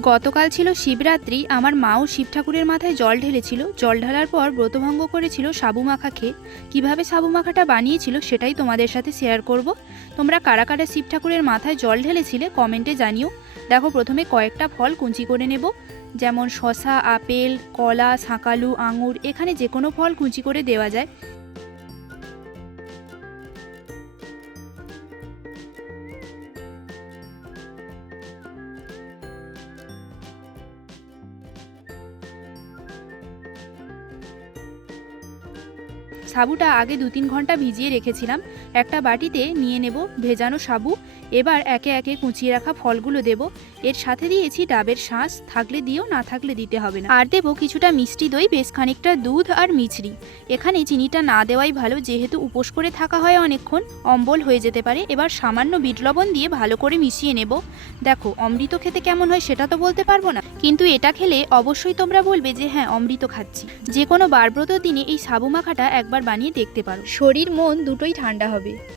গতকাল ছিল শিবরাত্রি। আমার মাও শিব ঠাকুরের মাথায় জল ঢেলেছিল। জল ঢালার পর ব্রতভঙ্গ করেছিল সাবু মাখা খেয়ে। কীভাবে সাবু মাখাটা বানিয়েছিল সেটাই তোমাদের সাথে শেয়ার করব। তোমরা কারা কারা শিব ঠাকুরের মাথায় জল ঢেলেছিলে কমেন্টে জানিও। দেখো, প্রথমে কয়েকটা ফল কুঞ্চি করে নেব, যেমন শসা, আপেল, কলা, শাঁকালু, আঙুর, এখানে যে কোনো ফল কুঞ্চি করে দেওয়া যায়। সাবুটা আগে 2-3 ঘন্টা ভিজিয়ে রেখেছিলাম। একটা বাটিতে নিয়ে নেব ভেজানো সাবু। এবার একে একে কুচিয়ে রাখা ফলগুলো দেব। এর সাথে দিয়েছি ডাবের শাঁস, থাকলে দিও, না থাকলে দিতে হবে না। আর দেব কিছুটা মিষ্টি দই, বেশ খানিকটা দুধ আর মিছরি। এখানে চিনিটা না দেওয়াই ভালো, যেহেতু উপোস করে থাকা হয় অনেকক্ষণ, অম্বল হয়ে যেতে পারে। এবার সামান্য বিট লবণ দিয়ে ভালো করে মিশিয়ে নেব। দেখো, অমৃত খেতে কেমন হয় সেটা তো বলতে পারবো না, কিন্তু এটা খেলে অবশ্যই তোমরা বলবে যে হ্যাঁ, অমৃত খাচ্ছি। যে কোনো বারব্রত দিনে এই সাবু মাখাটা একবার বানিয়ে দেখতে পারো। শরীর মন দুটোই ঠান্ডা হবে।